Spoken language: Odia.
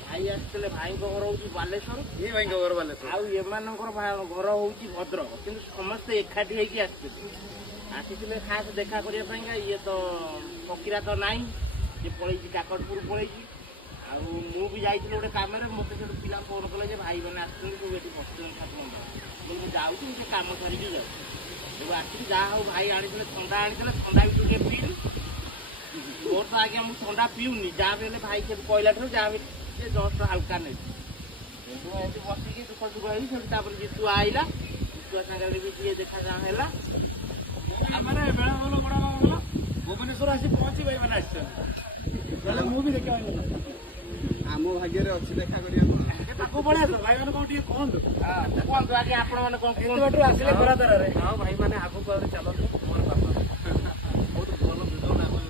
ଭାଇ ଆସିଥିଲେ ଭାଇଙ୍କ ଘର ହଉଛି ବାଲେଶ୍ୱର ଏ ଭାଇଙ୍କ ଘର ବାଲେଶ୍ୱର ଆଉ ଏମାନଙ୍କର ଘର ହଉଛି ଭଦ୍ରକ କିନ୍ତୁ ସମସ୍ତେ ଏକାଠି ହେଇକି ଆସିଥିଲେ ଖାସ ଦେଖା କରିବା ପାଇଁକା ଇଏ ତ ଫକୀରା ତ ନାହିଁ ସିଏ ପଳେଇଛି କାକଟପୁର ପଳେଇଛି ଆଉ ମୁଁ ବି ଯାଇଥିଲି ଗୋଟେ କାମରେ ମୋତେ ସେଠୁ ପିଲା ଫୋନ କଲେ ଯେ ଭାଇମାନେ ଆସୁଛନ୍ତି ସବୁ ଏଠି ବସୁଛନ୍ତି ଠାକୁର ମୁଁ ଯାଉଛି ସେ କାମ ସାରିକି ଯାଉଛି ଏବେ ଆସିକି ଯାହା ହଉ ଭାଇ ଆଣିଥିଲେ ଥଣ୍ଡା ବି ଟିକେ ପିଇଲି ମୋର ତ ଆଜ୍ଞା ମୁଁ ଥଣ୍ଡା ପିଉନି ଯାହା ବି ହେଲେ ଭାଇ ସେଠି କହିଲା ଠାରୁ ଯାହା ବି ଟିକେ ଜଷ୍ଟ ହାଲକା ନେବି କିନ୍ତୁ ଏମିତି ବସିକି ଦୁଃଖ ସୁଖ ହେଇକି ସେଠି ତାପରେ ଜିତୁ ଆଇଲା ଜିତୁଆ ସାଙ୍ଗରେ ବି ଟିକେ ଦେଖା ଯାହା ହେଲା ଆମର ବେଳ ଭଲ ବଡ ଭଲ ଭୁବନେଶ୍ୱର ଆସି ପହଞ୍ଚି ଭାଇମାନେ ଆସିଛନ୍ତି ହେଲେ ମୁଁ ବି ଦେଖିବା ଆମ ଭାଗ୍ୟରେ ଅଛି ଦେଖା କରିବାକୁ ତାକୁ ପଳେଇ ଆସ ଭାଇମାନେ କଣ ଟିକେ କୁହନ୍ତୁ କୁହନ୍ତୁ ଆଜ୍ଞା ଆପଣ ମାନେ କଣ ଆସିଲେ ଖରା ତରାରେ ଆଉ ଭାଇମାନେ ଆଗକୁ ଆହୁରି ଚାଲନ୍ତୁ